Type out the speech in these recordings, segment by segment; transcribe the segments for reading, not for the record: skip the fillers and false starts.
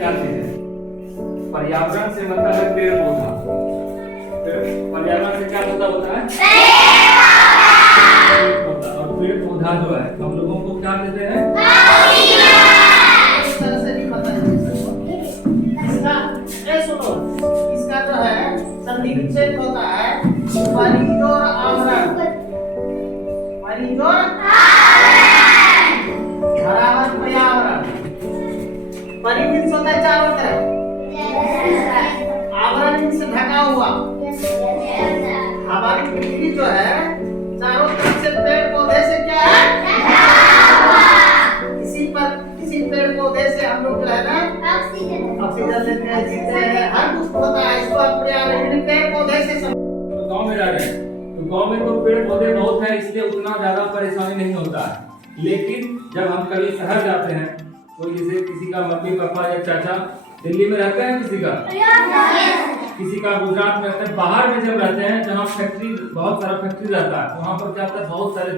क्या चीज है? पर्यावरण से मतलब है पेड़ पौधा। पर्यावरण से क्या पौधा होता है? पेड़ पौधा। और पेड़ पौधा जो है हम लोगों को क्या देते हैं? इसका जो है संधि विच्छेद होता है परिज और आवरण। परिज और बराबर पर्यावरण। परिज होता है चारों तरफ, आवरण इनसे ढका हुआ। हमारी पृथ्वी जो है चारों तरफ से पेड़ पौधे से क्या है? इसी पेड़ पौधे से हम लोग जो है ना ऑक्सीजन लेते हैं, जीते हैं, हर कुछ होता है। इसको आप पर्यावरण पेड़ पौधे से तो गांव में रह रहे हैं तो गांव में तो पेड़ पौधे बहुत है, इसलिए उतना ज्यादा परेशानी नहीं होता है। लेकिन जब हम कभी शहर जाते हैं तो जैसे किसी का मम्मी पापा या चाचा दिल्ली में रहते हैं, किसी का गुजरात में रहते हैं, बाहर में जब रहते हैं जहाँ फैक्ट्री बहुत सारा फैक्ट्री रहता है वहाँ पर क्या होता है बहुत सारे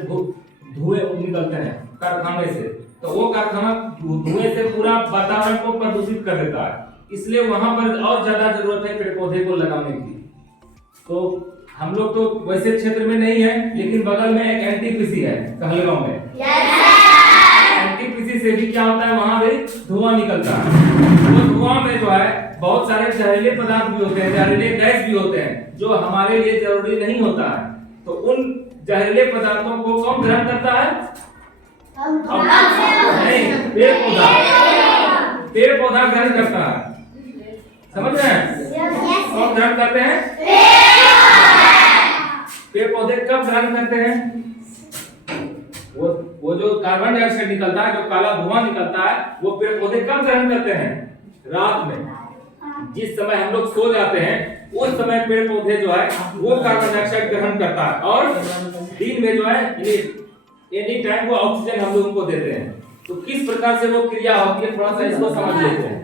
धुएं निकलते हैं कारखाने से। तो वो कारखाना धुएं से पूरा वातावरण को प्रदूषित कर देता है, इसलिए वहां पर और ज्यादा जरूरत है पेड़ पौधे को लगाने की। तो हम लोग तो वैसे क्षेत्र में नहीं है, लेकिन बगल में एक एनटीपीसी है कहलगांव में। एनटीपीसी से भी क्या होता है वहां भी धुआं निकलता है। वो धुआं में जो है बहुत सारे जहरीले पदार्थ भी होते हैं, जहरीले गैस भी होते हैं जो हमारे लिए जरूरी नहीं होता है। तो उन जहरीले पदार्थों को कौन ग्रहण करता है? नहीं, पेड़ पौधा ग्रहण करता है। समझ रहे हैं? कौन ग्रहण करते हैं? पेड़ पौधे कब ग्रहण करते हैं? वो जो कार्बन डाइऑक्साइड निकलता है, जो काला धुआं निकलता है, वो पेड़ पौधे कब ग्रहण करते हैं? रात में। जिस समय हम लोग सो जाते हैं उस समय पेड़ पौधे जो है वो कार्बन डाइऑक्साइड ग्रहण करता है, और दिन में जो है एनी टाइम वो ऑक्सीजन हम लोगों को देते हैं। तो किस प्रकार से वो क्रिया होती है थोड़ा सा इसको समझ लेते हैं।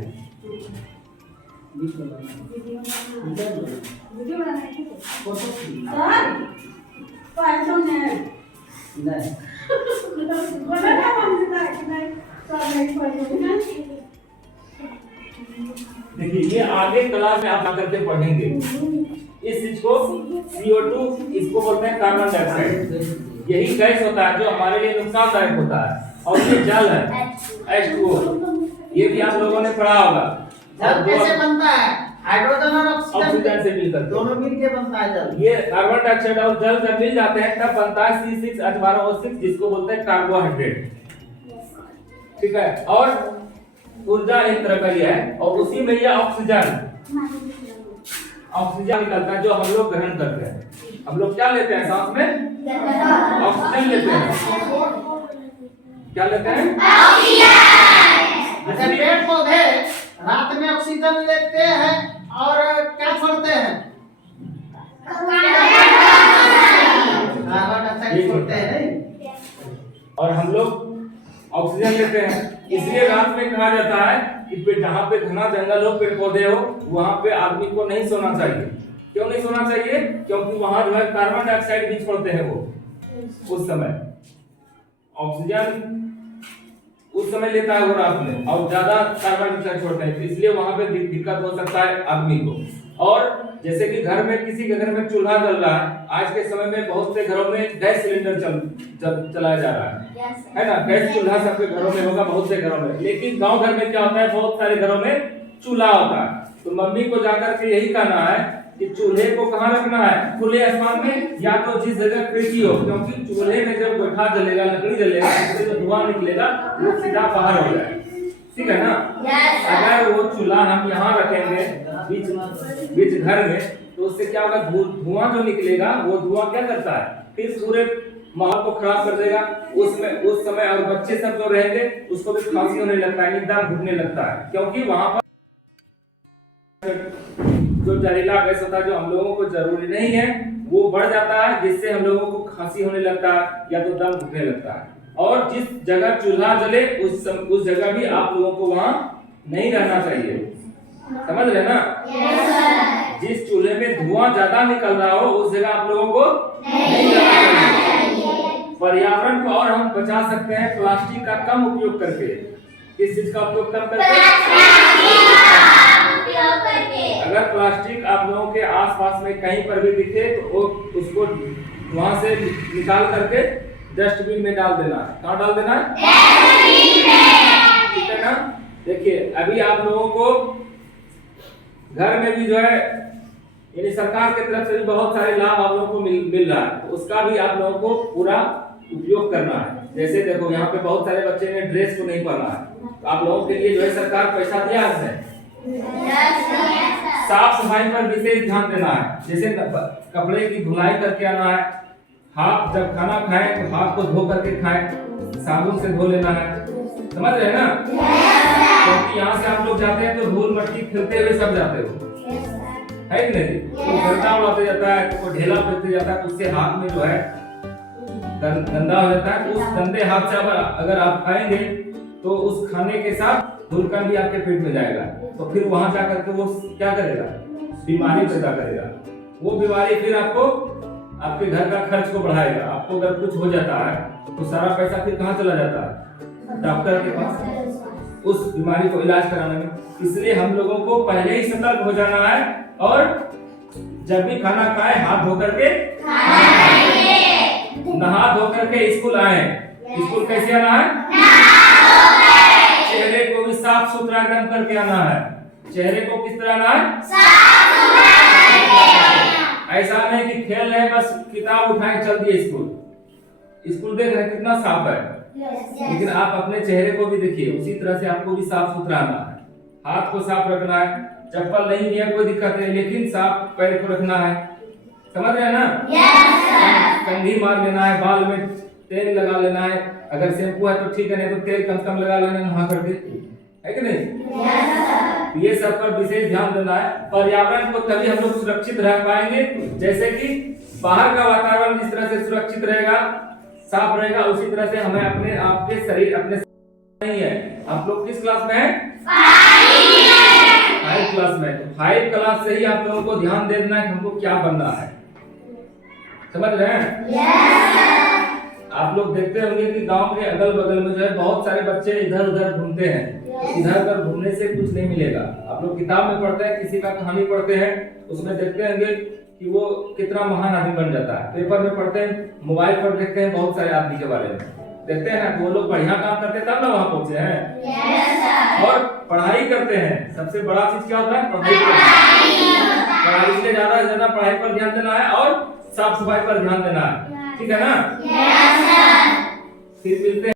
देखिए ये आगे क्लास में आप आकर के पढ़ेंगे इस चीज को। CO2 इसको बोलते हैं कार्बन डाइऑक्साइड। यही गैस होता है जो हमारे लिए नुकसानदायक होता है। और ये जल है H2O, ये भी आप लोगों ने पढ़ा होगा। जल कैसे बनता है? हाइड्रोजन और ऑक्सीजन से मिलकर दोनों मिलकर बनता है जल। ये कार्बन डाइऑक्साइड और जल जब मिल जाते हैं तब बनता है C6H12O6, जिसको बोलते हैं कार्बोहाइड्रेट। ठीक है, और ऊर्जा एक तरह का ये है, और उसी में ये ऑक्सीजन निकलता है जो हम लोग ग्रहण करते हैं। हम लोग क्या लेते हैं सांस में? ऑक्सीजन लेते हैं। क्या लेते हैं? अच्छा, पेड़ पौधे रात में ऑक्सीजन लेते हैं और क्या छोड़ते हैं? कार्बन डाइऑक्साइड छोड़ते हैं। और हम लोग ऑक्सीजन लेते हैं। इसलिए रात में कहा जाता है कि जहाँ पे घना जंगल हो, पेड़ पौधे हो, वहाँ पे आदमी को नहीं सोना चाहिए। क्यों नहीं सोना चाहिए? क्योंकि वहाँ जो है कार्बन डाइऑक्साइड भी छोड़ते हैं वो उस समय। ऑक्सीजन उस समय लेता है वो रात में, और ज्यादा कार्बन डाइऑक्साइड छोड़ते हैं, इसलिए वहां पे दिक्कत हो सकता है आदमी को। और जैसे कि घर में किसी के घर में चूल्हा जल रहा है, आज के समय में बहुत से घरों में गैस सिलेंडर चलाया जा रहा है ना। गैस चूल्हा सबके घरों में होगा, बहुत से घरों में। लेकिन गांव घर में क्या होता है, बहुत सारे घरों में चूल्हा होता है। तो मम्मी को जाकर के यही कहना है कि चूल्हे को कहाँ रखना है? खुले आसमान में, या तो जिस जगह खिड़की हो, क्योंकि चूल्हे में जब गोइठा जलेगा, लकड़ी जलेगा, उससे जो धुआं निकलेगा वो सीधा बाहर हो जाएगा। ठीक है ना? अगर वो चूल्हा हम यहाँ रखेंगे बीच घर में, तो उससे क्या होगा? धुआं जो निकलेगा वो धुआं क्या करता है? फिर पूरे माहौल को खराब कर देगा। उस समय और बच्चे सब जो रहेंगे उसको भी खांसी होने लगता है, निदान घुटने लगता है, क्योंकि वहां पर जो जहरीला गैस होता है जो हम लोगों को जरूरी नहीं है वो बढ़ जाता है, जिससे हम लोगों को खांसी होने लगता है या तो दम घुटने लगता है। और जिस जगह चूल्हा जले उस जगह भी आप लोगों को वहां नहीं रहना चाहिए। समझ रहे ना? जिस चूल्हे में धुआं ज्यादा निकल रहा हो उस जगह आप लोगों को नहीं रहना चाहिए। पर्यावरण को और हम बचा सकते हैं प्लास्टिक का कम उपयोग करके। किस चीज का उपयोग कम करके? अगर प्लास्टिक आप लोगों के आसपास में कहीं पर भी दिखे तो वो उसको वहां से निकाल करके डस्टबिन में डाल देना है। कहाँ डाल देना है? ठीक है ना। देखिए अभी आप लोगों को घर में भी जो है यानी सरकार की तरफ से भी बहुत सारे लाभ आप लोगों को मिल रहा है, तो उसका भी आप लोगों को पूरा उपयोग करना है। जैसे देखो यहाँ पे बहुत सारे बच्चे ने ड्रेस को नहीं पहना है, तो आप लोगों के लिए जो है सरकार पैसा दिया है। साफ सफाई पर विशेष ध्यान देना है, जैसे कपड़े की धुलाई करके आना है, हाथ जब खाना खाएं तो हाथ को धो करके खाएं, साबुन से धो लेना है। समझ रहे हैं ना? क्योंकि यहाँ से आप लोग जाते हैं तो धूल मट्टी खेलते हुए सब जाते हो, है कि नहीं? तो गंदा उड़ाते जाता है, तो ढेला फेंकते जाता है, तो उससे हाथ में जो है गंदा हो जाता है। तो उस गंदे हाथ से अगर आप खाएंगे तो उस खाने के साथ धूलकण भी आपके पेट में जाएगा, तो फिर वहां जाकर के वो क्या करेगा? बीमारी पैदा करेगा। वो बीमारी फिर आपको आपके घर का खर्च को बढ़ाएगा। आपको अगर कुछ हो जाता है तो सारा पैसा फिर कहाँ चला जाता है? डॉक्टर के पास, उस बीमारी को इलाज कराने में। इसलिए हम लोगों को पहले ही सतर्क हो जाना है और जब भी खाना खाए हाथ धो करके नहा धो करके स्कूल आए। स्कूल कैसे आना है? चेहरे को भी साफ सुथरा एकदम करके आना है। चेहरे को किस तरह आना है? साफ सुथरा। ऐसा नहीं कि खेल रहे बस किताब उठाए चल दिए स्कूल। स्कूल देख रहे कितना साफ है, लेकिन आप अपने चेहरे को भी देखिए, उसी तरह से आपको भी साफ सुथरा आना है। हाथ को साफ रखना है, चप्पल नहीं है कोई दिक्कत नहीं, लेकिन साफ पैर को रखना है। समझ रहे हैं ना? कंघी मार लेना है, बाल में तेल लगा लेना है, अगर शैम्पू है तो ठीक है, नहीं तो तेल कम से कम लगा लेना नहा करके, है कि नहीं? ये सब पर विशेष ध्यान देना है। पर्यावरण को तभी हम लोग सुरक्षित रह पाएंगे, जैसे कि बाहर का वातावरण जिस तरह से सुरक्षित रहेगा, साफ रहेगा, उसी तरह से हमें अपने आपके शरीर अपने नहीं है। आप लोग किस क्लास में हैं? 5 क्लास में। तो 5 क्लास से ही आप लोगों को ध्यान दे देना है कि हमको क्या बनना है। समझ रहे हैं? आप लोग देखते होंगे कि गांव के अगल बगल में जो है बहुत सारे बच्चे इधर उधर घूमते हैं। इधर उधर घूमने से कुछ नहीं मिलेगा। आप लोग किताब में पढ़ते हैं, किसी का कहानी पढ़ते हैं, उसमें देखते होंगे कि वो कितना महान आदमी बन जाता है। पेपर में पढ़ते हैं, मोबाइल पर देखते हैं बहुत सारे आदमी के बारे में, देखते हैं ना, वो लोग बढ़िया काम करते तब ना वहां पहुंचे हैं। और पढ़ाई करते हैं, सबसे बड़ा चीज क्या होता है? पढ़ाई से ज्यादा पढ़ाई पर ध्यान देना है और साफ सफाई पर ध्यान देना है। ठीक है ना? फिर मिलते हैं।